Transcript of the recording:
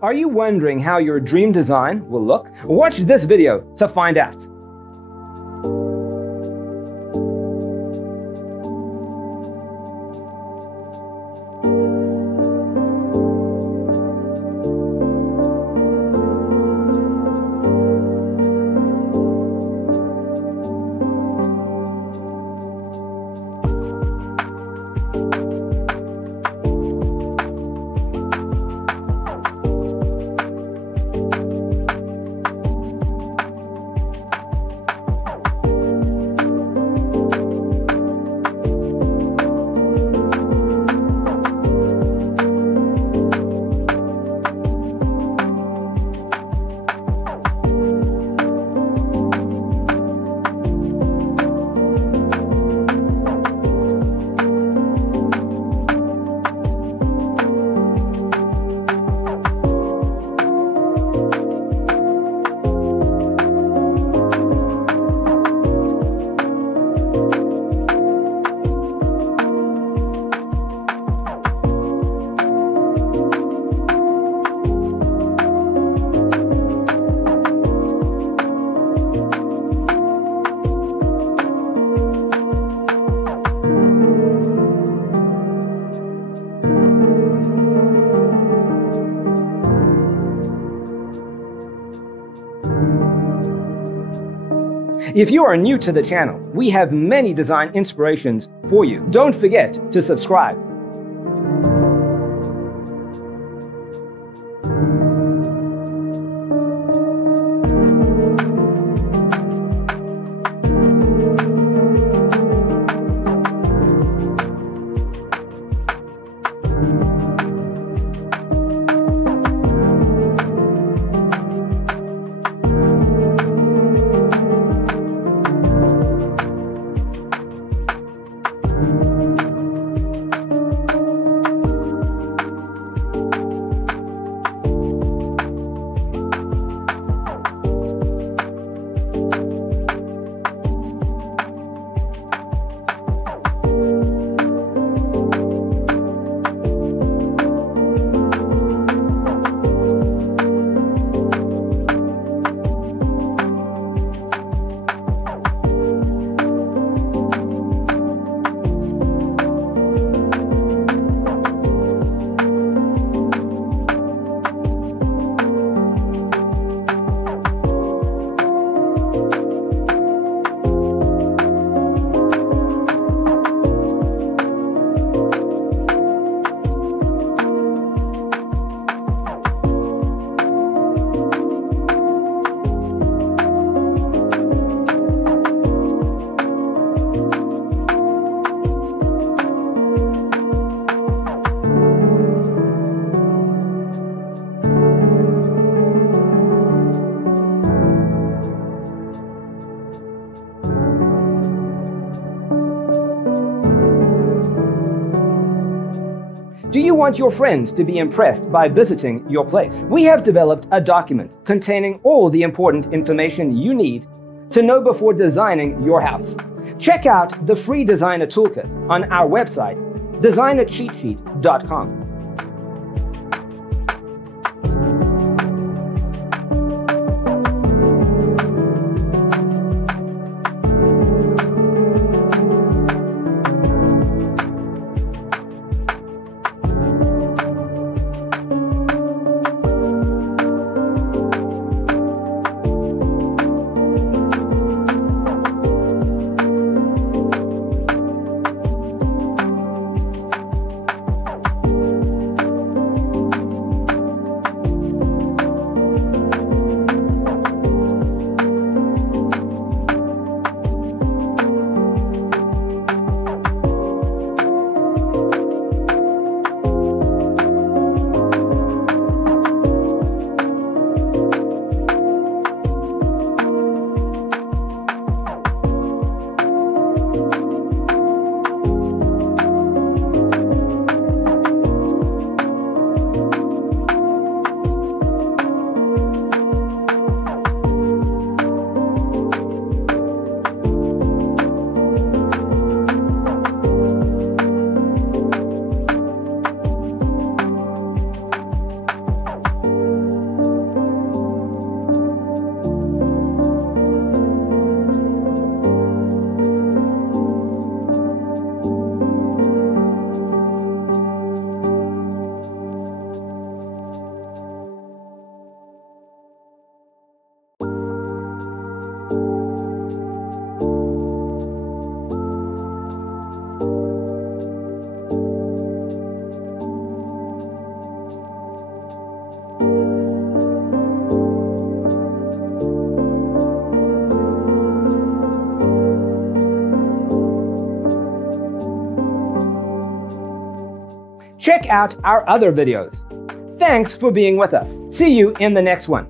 Are you wondering how your dream design will look? Watch this video to find out. If you are new to the channel, we have many design inspirations for you. Don't forget to subscribe. Do you want your friends to be impressed by visiting your place? We have developed a document containing all the important information you need to know before designing your house. Check out the free designer toolkit on our website, designercheatsheet.com. check out our other videos. Thanks for being with us. See you in the next one.